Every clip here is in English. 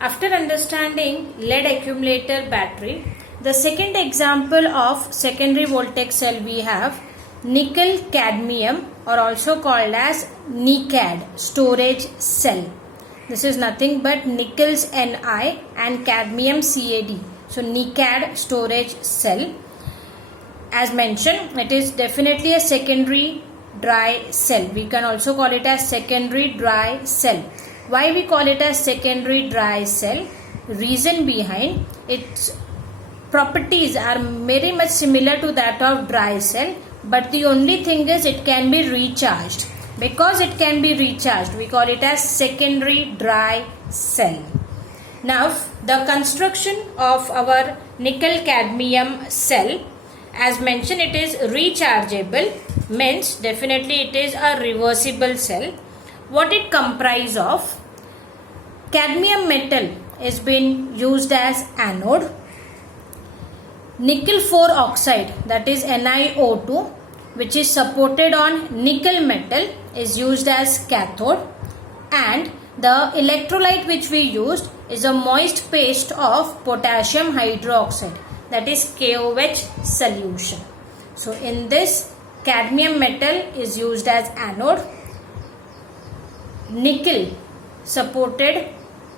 After understanding lead accumulator battery, the second example of secondary voltaic cell we have nickel cadmium, or also called as NiCad storage cell. This is nothing but nickel's Ni and cadmium Cad. So NiCad storage cell. As mentioned, it is definitely a secondary dry cell. We can also call it as secondary dry cell. Why we call it as secondary dry cell? Reason behind its properties are very much similar to that of dry cell, but the only thing is it can be recharged. Because it can be recharged, we call it as secondary dry cell. Now, the construction of our nickel cadmium cell, as mentioned, it is rechargeable, means definitely it is a reversible cell. What it comprises of? Cadmium metal is being used as anode. Nickel 4 oxide, that is NiO2, which is supported on nickel metal, is used as cathode. And the electrolyte which we used is a moist paste of potassium hydroxide, that is KOH solution. So in this, cadmium metal is used as anode. Nickel supported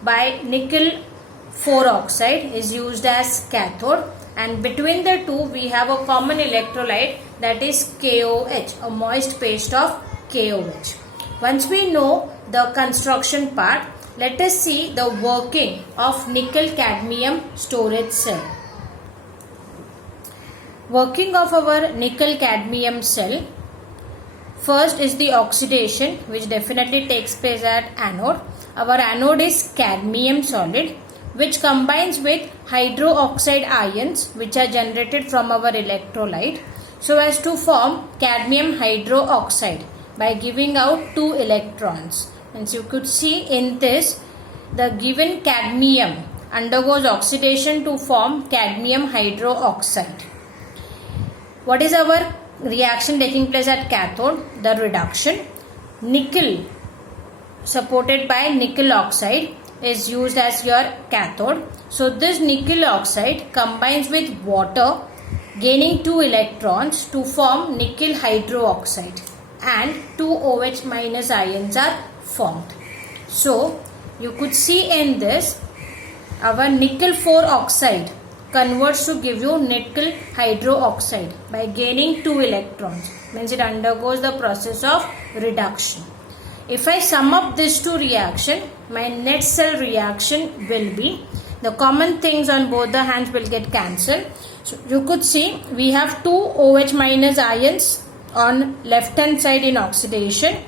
by nickel 4 oxide is used as cathode, and between the two we have a common electrolyte, that is KOH, a moist paste of KOH. Once we know the construction part, let us see the working of nickel cadmium storage cell. Working of our nickel cadmium cell. First is the oxidation, which definitely takes place at anode. Our anode is cadmium solid, which combines with hydroxide ions which are generated from our electrolyte so as to form cadmium hydroxide by giving out 2 electrons. And you could see in this, the given cadmium undergoes oxidation to form cadmium hydroxide. What is our reaction taking place at cathode? The reduction. Nickel supported by nickel oxide is used as your cathode. So this nickel oxide combines with water, gaining 2 electrons to form nickel hydroxide, and 2 OH minus ions are formed. So you could see in this, our nickel 4 oxide converts to give you nickel hydroxide by gaining 2 electrons, means it undergoes the process of reduction. If I sum up these two reactions, my net cell reaction will be, the common things on both the hands will get cancelled. So you could see we have 2 OH minus ions on left hand side in oxidation,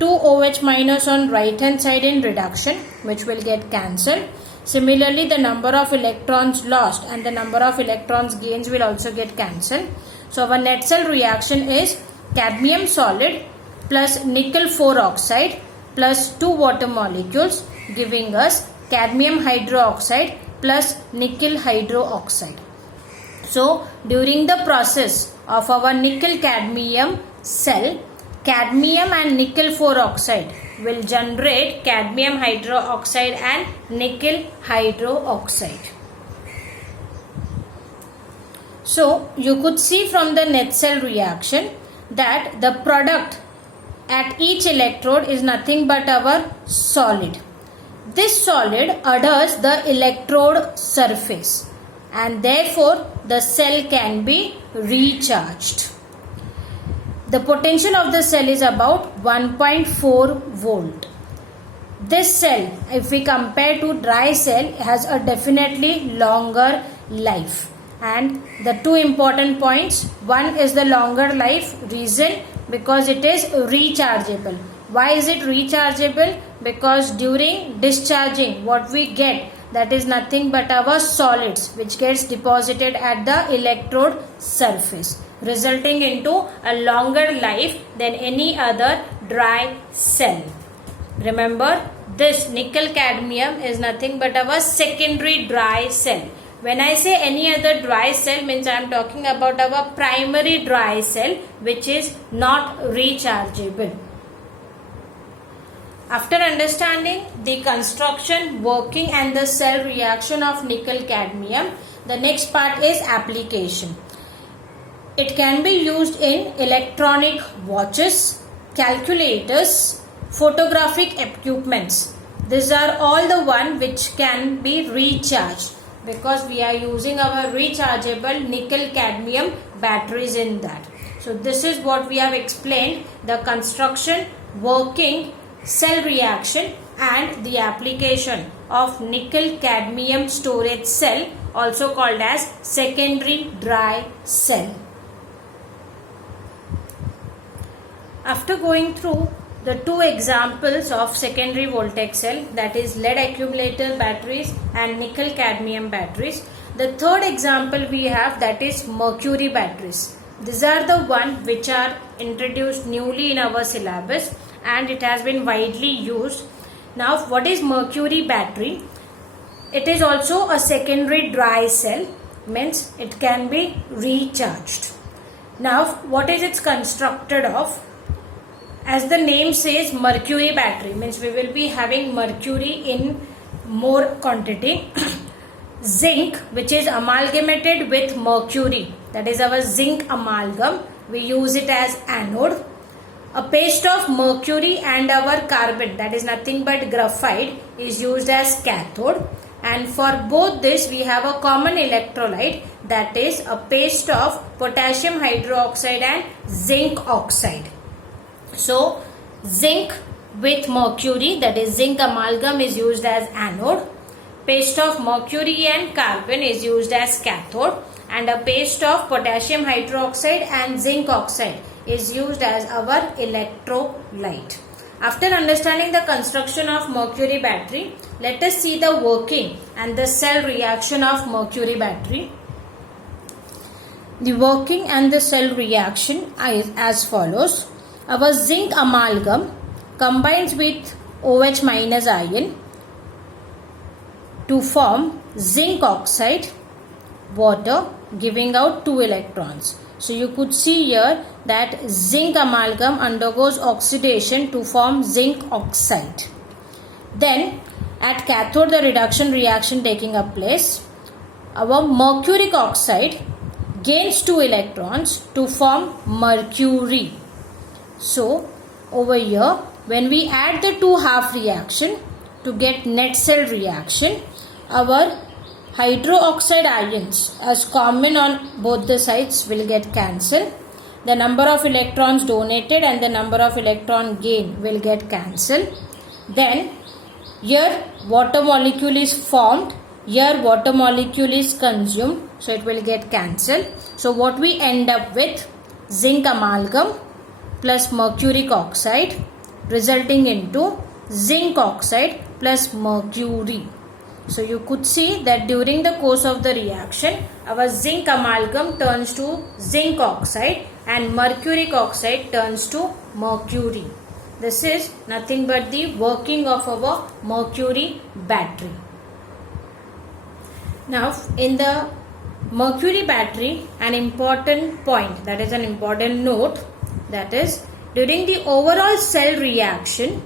2 OH minus on right hand side in reduction, which will get cancelled. Similarly, the number of electrons lost and the number of electrons gains will also get cancelled. So our net cell reaction is cadmium solid plus nickel 4 oxide plus 2 water molecules, giving us cadmium hydroxide plus nickel hydroxide. So during the process of our nickel cadmium cell, cadmium and nickel 4 oxide will generate cadmium hydroxide and nickel hydroxide. So you could see from the net cell reaction that the product at each electrode is nothing but our solid. This solid adheres the electrode surface, and therefore the cell can be recharged. The potential of the cell is about 1.4 volt. This cell, if we compare to dry cell, has a definitely longer life. And the two important points, one is the longer life, reason because it is rechargeable. Why is it rechargeable? Because during discharging, what we get, that is nothing but our solids which gets deposited at the electrode surface, resulting into a longer life than any other dry cell. Remember, this nickel cadmium is nothing but our secondary dry cell. When I say any other dry cell, means I am talking about our primary dry cell, which is not rechargeable. After understanding the construction, working and the cell reaction of nickel cadmium, the next part is application. It can be used in electronic watches, calculators, photographic equipments. These are all the one which can be recharged because we are using our rechargeable nickel cadmium batteries in that. So this is what we have explained: the construction, working, cell reaction and the application of nickel cadmium storage cell, also called as secondary dry cell. After going through the two examples of secondary voltaic cell, that is lead accumulator batteries and nickel cadmium batteries, the third example we have, that is mercury batteries. These are the one which are introduced newly in our syllabus and it has been widely used. Now what is mercury battery? It is also a secondary dry cell, means it can be recharged. Now what is it constructed of? As the name says, mercury battery, means we will be having mercury in more quantity. Zinc, which is amalgamated with mercury, that is our zinc amalgam, we use it as anode. A paste of mercury and our carbon, that is nothing but graphite, is used as cathode. And for both this we have a common electrolyte, that is a paste of potassium hydroxide and zinc oxide. So zinc with mercury, that is zinc amalgam, is used as anode. Paste of mercury and carbon is used as cathode, and a paste of potassium hydroxide and zinc oxide is used as our electrolyte. After understanding the construction of mercury battery, let us see the working and the cell reaction of mercury battery. The working and the cell reaction is as follows. Our zinc amalgam combines with OH minus ion to form zinc oxide, water, giving out 2 electrons. So you could see here that zinc amalgam undergoes oxidation to form zinc oxide. Then at cathode the reduction reaction taking up place, our mercuric oxide gains 2 electrons to form mercury. So over here when we add the two half reaction to get net cell reaction, our hydroxide ions as common on both the sides will get cancelled. The number of electrons donated and the number of electron gain will get cancelled. Then here water molecule is formed, here water molecule is consumed, so it will get cancelled. So what we end up with, zinc amalgam plus mercuric oxide resulting into zinc oxide plus mercury. So you could see that during the course of the reaction, our zinc amalgam turns to zinc oxide and mercuric oxide turns to mercury. This is nothing but the working of our mercury battery. Now in the mercury battery, an important point, that is an important note, that is during the overall cell reaction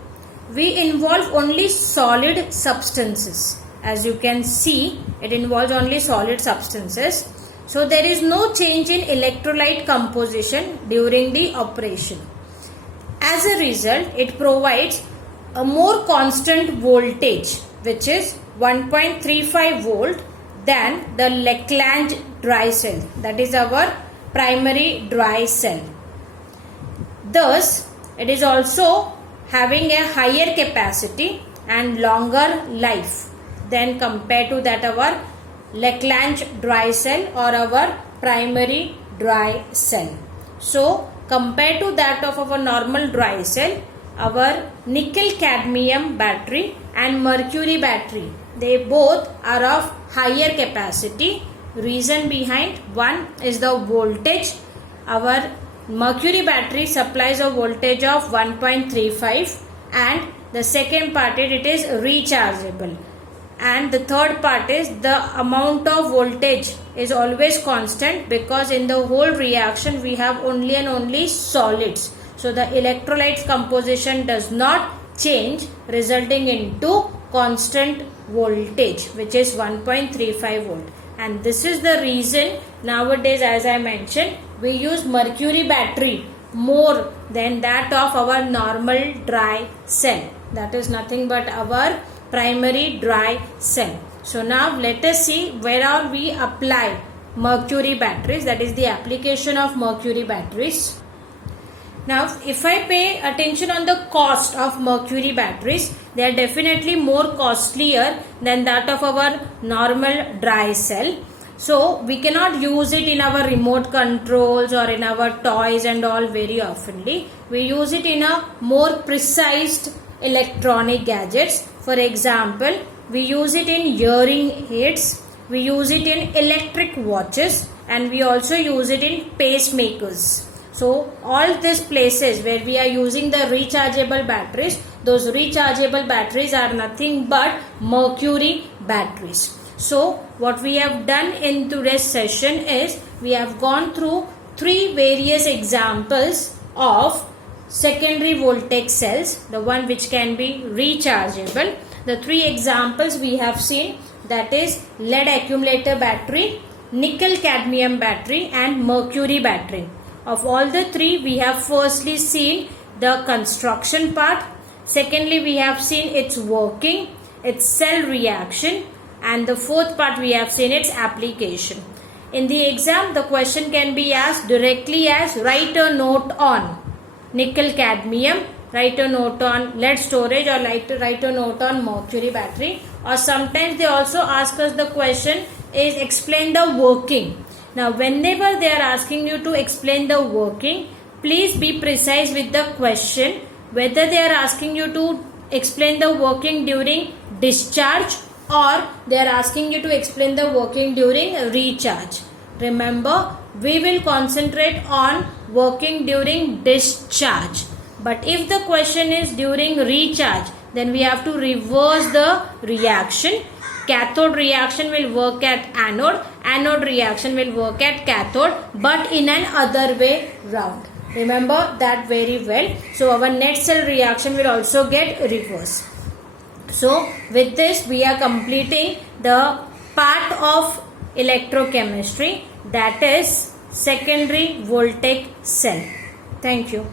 we involve only solid substances. As you can see, it involves only solid substances. So there is no change in electrolyte composition during the operation. As a result, it provides a more constant voltage, which is 1.35 volt, than the Leclanche dry cell, that is our primary dry cell. Thus, it is also having a higher capacity and longer life than compared to that our Leclanche dry cell or our primary dry cell. So compared to that of our normal dry cell, our nickel cadmium battery and mercury battery, they both are of higher capacity. Reason behind, one is the voltage. Our mercury battery supplies a voltage of 1.35 and the second part it is rechargeable. And the third part is the amount of voltage is always constant because in the whole reaction we have only and only solids. So the electrolyte composition does not change resulting into constant voltage, which is 1.35 volt. And this is the reason nowadays, as I mentioned, we use mercury battery more than that of our normal dry cell. That is nothing but our primary dry cell. So now let us see where are we apply mercury batteries, that is the application of mercury batteries. Now if I pay attention on the cost of mercury batteries, they are definitely more costlier than that of our normal dry cell. So we cannot use it in our remote controls or in our toys and all very oftenly. We use it in a more precise electronic gadgets. For example, we use it in hearing aids, we use it in electric watches, and we also use it in pacemakers. So all these places where we are using the rechargeable batteries, those rechargeable batteries are nothing but mercury batteries. So what we have done in today's session is we have gone through three various examples of secondary voltage cells, the one which can be rechargeable. The three examples we have seen, that is lead accumulator battery, nickel cadmium battery, and mercury battery. Of all the three, we have firstly seen the construction part, secondly we have seen its working, its cell reaction, and the fourth part we have seen its application. In the exam, the question can be asked directly as write a note on nickel cadmium, write a note on lead storage, or write a note on mercury battery. Or sometimes they also ask us the question is explain the working. Now whenever they are asking you to explain the working, please be precise with the question whether they are asking you to explain the working during discharge or they are asking you to explain the working during recharge. Remember, we will concentrate on working during discharge. But if the question is during recharge, then we have to reverse the reaction. Cathode reaction will work at anode, anode reaction will work at cathode, but in an other way round. Remember that very well. So our net cell reaction will also get reversed. So with this we are completing the part of electrochemistry, that is secondary voltage cell. Thank you.